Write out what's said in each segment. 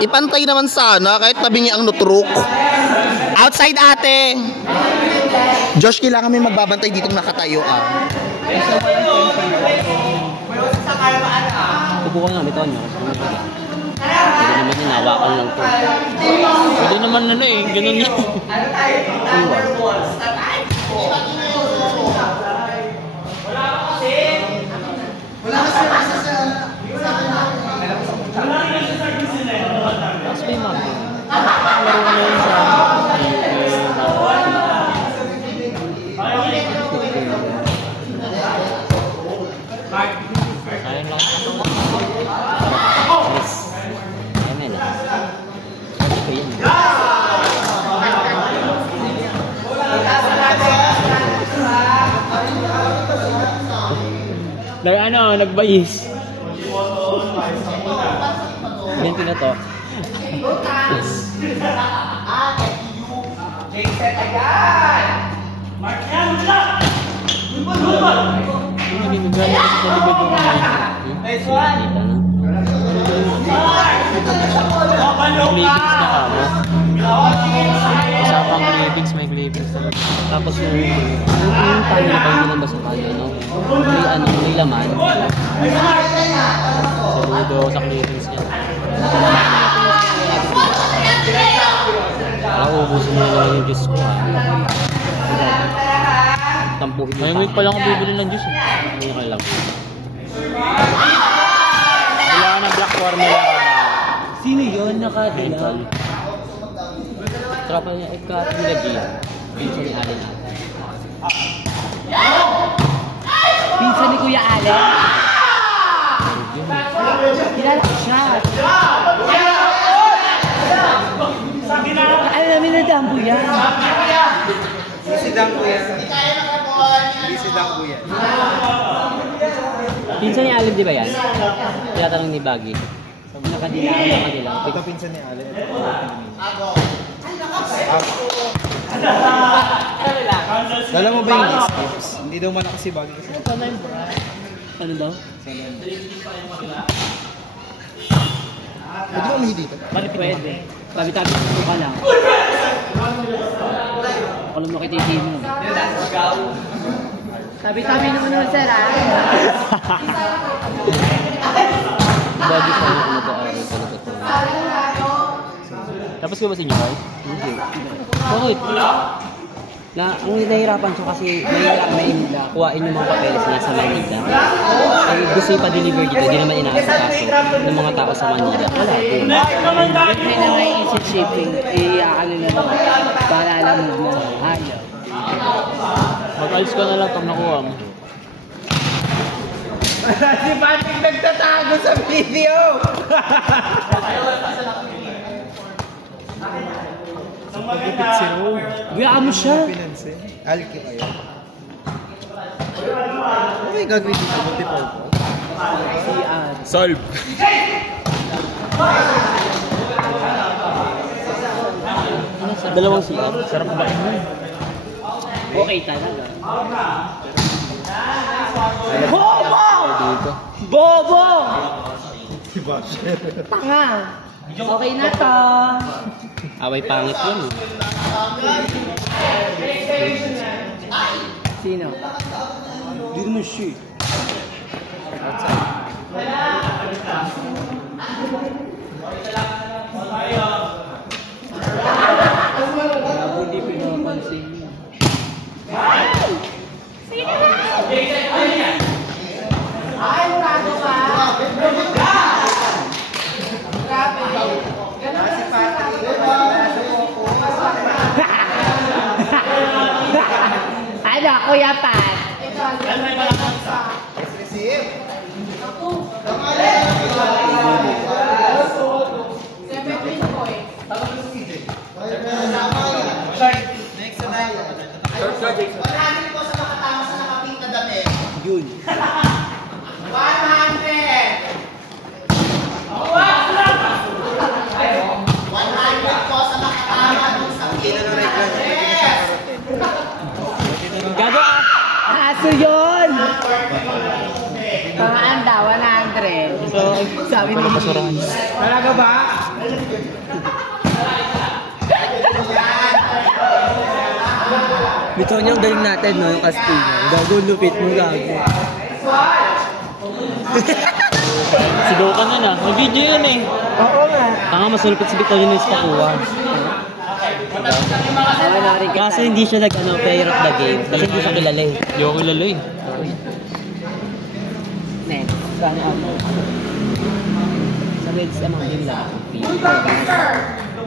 Ipantay naman sana kahit tabi niya ang nutruk. Outside ate. Josh, kailangan may magbabantay ditong nakatayo ah. Tubukan nga, bitaw nyo. Pwede naman yun, hawakan lang to. Pwede naman ano eh, ganun yun. Tapos may map. Laro ka na yun sa... Sayang lang. Ayan yan ah. Hindi ko yan. Dar ano, nagbayis. Yan tinato. Cravings na ka mo. Usapang cravings, may cravings talaga. Tapos yung tayo na kayo nilang basta tayo, no? May laman. Saludo sa cravings niya. Ubusin mo naman yung juice ko ha. Tampuhin mo. May week pa lang ako bibili ng juice eh. Hindi ka lang. Wala ka ng black formula. Sino yun? Nakadilaw. Tropa niya, nilagay. Pinsan ni Allen ata. Pinsan ni Kuya Allen? Kilala ko siya. Alam namin na dambo yan. Busy dambo yan. Busy dambo yan. Pinsan ni Allen di ba yan? Tinatanong ni Baggy. Nakadilang. Ito pinsan ni Allen. Dala mo ba yung gift? Hindi daw malakas si Baggy kasi. Ano daw? Pwede ba umihi dito? Pwede. Tabi-tabi mo ka lang. Alam mo kay TV mo. Tabi-tabi naman naman sir ah. Bagay sa mga nag-aaral talaga ito. Tapos ka ba sa inyo, Carl? Hindi. Bakit? Ang nahihirapan siya kasi mahirap kuhain yung mga papeles na sa Manila. Ay gusto ipa-deliver dito, hindi naman inaasikaso ng mga tao sa Manila. Wala po. May nangyayisip shipping, iyakalin na naman. Para alam mo na ayaw. Mag-alis ka na lang pag nakuha mo. Si Patrick nagtatago sa video! Pagkipit si Rome. Guyaan mo siya. Pinansin. Alki kayo. Ano yung gagawin dito? Multiple po? Solve. Dalawang CR. Sarap ba yun? Okay talaga. Bobo! Dito. Bobo! Si Basher. Tanga! Okay na to. Away pangit yun. Sino? Hindi naman siya. Hindi pinapansin niya. Ay, murado ka! Grabe! Ganun si Patrick. Ano, Kuya Pat? Ano may malakot sa? Receive. Ako. 17 points. Next na tayo. 100 po sa makatama sa nakapit na damit. Yun. 100! 100 po sa makatama nung sa Gago ah! Aso yun! Pangaanda, 100. So, Sabi ni basurahan. Talaga ba? Bito niyo ang galing natin, no? Yung Castillo. Gago, lupit mo, gago. Sigaw ka na. May video yun eh. Oo nga. Tanga, mas malupit si Victoria Luis Pakuan. Kaso hindi siya player of the game. Kasi hindi siya kilala eh. Hindi ako kilala eh. Next. Sana ako. Sa Reds, amang game lang.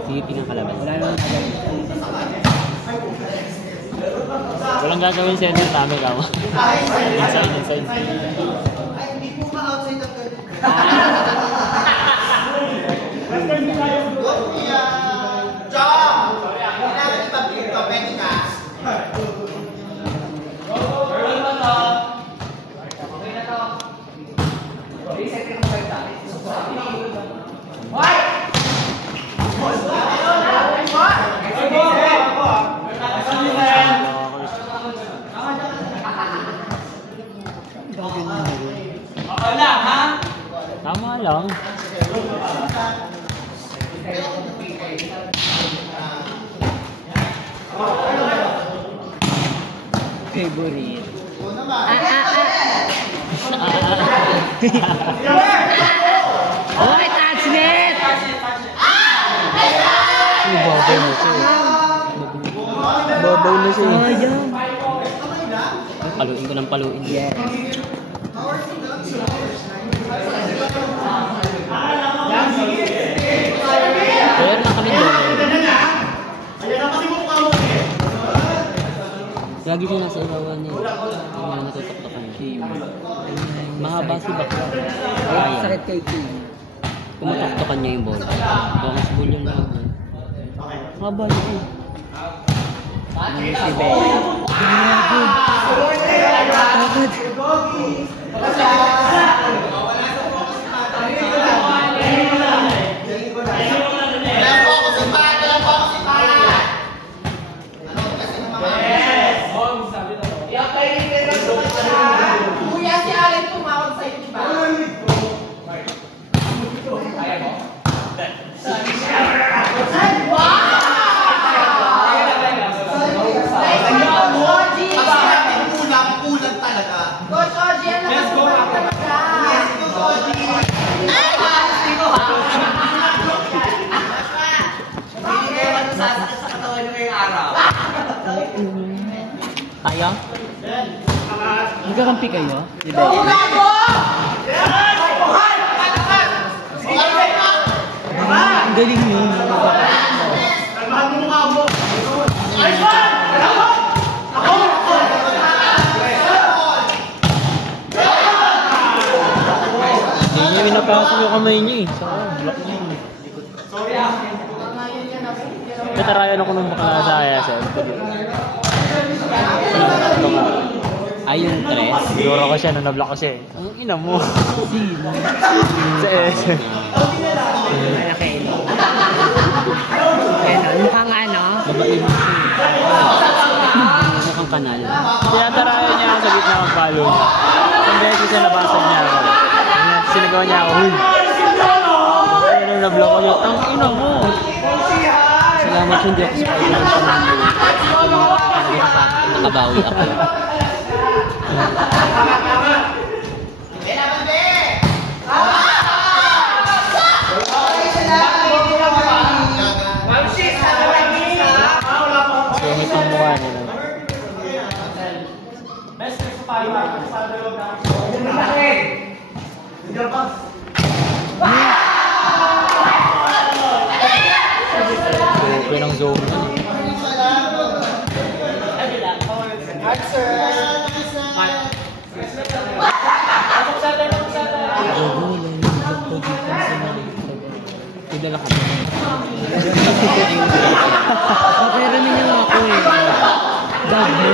Sige, pinakalaban. Wala naman Walang gagawin sa ito. Tama ka mo. Inside. Tama lang. favorite. Oy, touch net! Babaw mo siya. Babaw na siya. Sayang. Paluin ko ng paluin. Yeah. Kaya na kami doon. Lagi siya nasa ibawan niya. Hindi na natutok-tokan niya. Mahaba si Bakla. Kaya. Sakit kay King. Tumutok-tokan niya yung bola. Bonus ball yung lang. Mahaba niya eh. Si Ben. Kuya, si Allen tumawag sa'yo, di ba? Kulang talaga. Coach Oji, ang lakas mo talaga. Ayaw? Magkakampi kayo? Di ba? Ang galing nyo. Hindi niya pinapasok yung kamay niya eh. Block niya eh. Natarayan ako nung bakla sa ISL. Ay, yung tres. Siguro ko siya, nanablock ko siya eh. Ang ina mo. Sino? Sa SM. Malaki. Ano? Mukhang ano? Babae mo siya eh. Mukhang kanal. Tinatarayan niya ako sa gitna ng palo. Ang beses sa labasan niya ako. Sinagawa niya ako, huy! Ano nablock ko niya? Ang ina mo! Salamat hindi ako sa pagkakas. Nakabawi ako. Sumit ang mukha nila. Okay ng zone. Kudala ka. Pero niyo ako eh. Dog mo.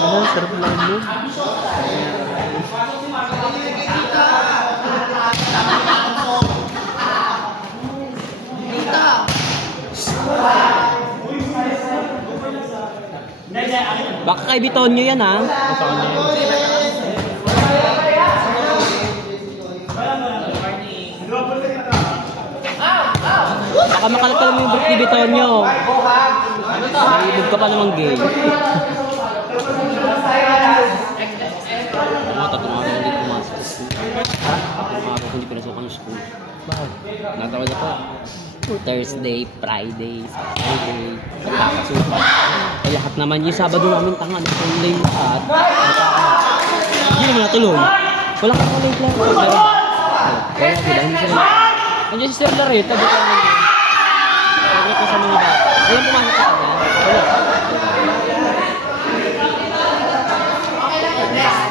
Ano, sarap lang nun. Baka kay Bitonyo yan ha. Ito kanya yun. Baka makalagtal mo yung birthday biton nyo. Naibog ka pa namang gay. Ano, tatlong araw hindi pumasok sa school. Tatlong araw hindi pinasukan yung school. Bakit? Natawad ako. Thursday, Friday, Saturday, pagkakasukan. Eh lahat naman yung Sabado namin tanga, nag-online lahat. Hindi naman natuloy. Wala kang online class. Kaya diba, hindi sila. Nandiyan si Sir Larita, di ka naman yun. Nagre ko sa mga bata. Walang pumasok sa kanya. Wala.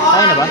Kaya na ba?